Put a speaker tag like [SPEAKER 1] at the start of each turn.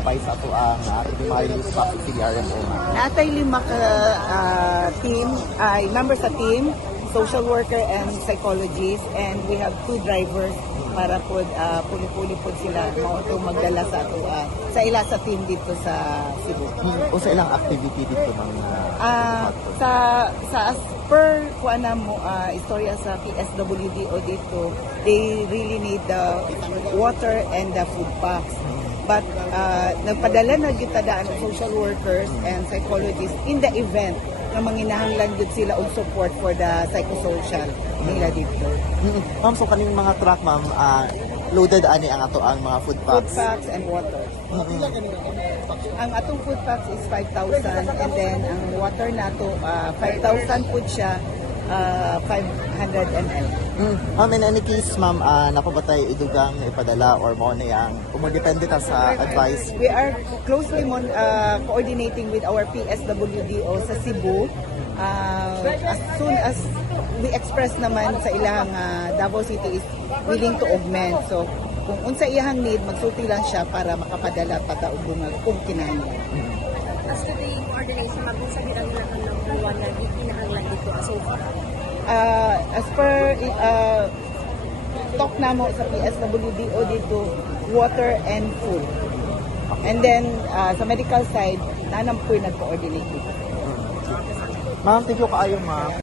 [SPEAKER 1] babay sa ato ang Timaayos sa CRMO nga.
[SPEAKER 2] Natay 5 ka team, ay member sa team, social worker and psychologist, and we have 2 drivers para po puli-puli po sila mauto magdala sa ato sa ila sa team dito sa Cebu.
[SPEAKER 1] O sa ilang activity dito ng
[SPEAKER 2] Sa as per kuana mo istorya sa PSWDO dito, they really need the water and the food packs. But nagpadala na gyud tadaan ng social workers and psychologists in the event na manginahanglan gyud sila og support for the psychosocial nila dito.
[SPEAKER 1] Ma'am, so kaning mga truck, ma'am, loaded ani ang ato ang mga food
[SPEAKER 2] Food
[SPEAKER 1] packs.
[SPEAKER 2] packs and water. Ang atong food packs is 5,000 and then ang water nato 5,000 po siya 500 ml.
[SPEAKER 1] Ma'am, in any case, ma'am, napabatay idugang ipadala or mo na yang umudepende ta sa advice.
[SPEAKER 2] We are closely coordinating with our PSWDO sa Cebu. As soon as we express naman sa ilang Davao City is willing to augment. So kung unsa iyang need, magsulti lang siya para makapadala pataog kung kinahanglan.
[SPEAKER 3] As to the coordination, mag-unsa gid ang ilang number 1 na gikinahanglan dito so far?
[SPEAKER 2] As per talk namo sa PSWDO dito, water and food. And then sa medical side, nanampoy nag-coordinate dito.
[SPEAKER 1] Ma'am, thank you kaayo, ma'am.